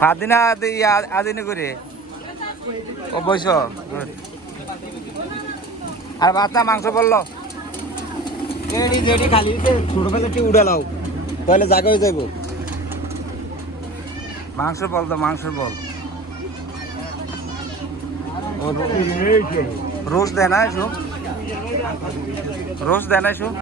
ফাদিনা আদিনে করে অবশ্য আর বাচ্চা মাংস বললো খালি ছোটবেলাটি উড়ালাও তাহলে জায়গা হয়ে যাইব। মাংস বল তো মাংস বল রোজ দেয় না রোজ দেয় না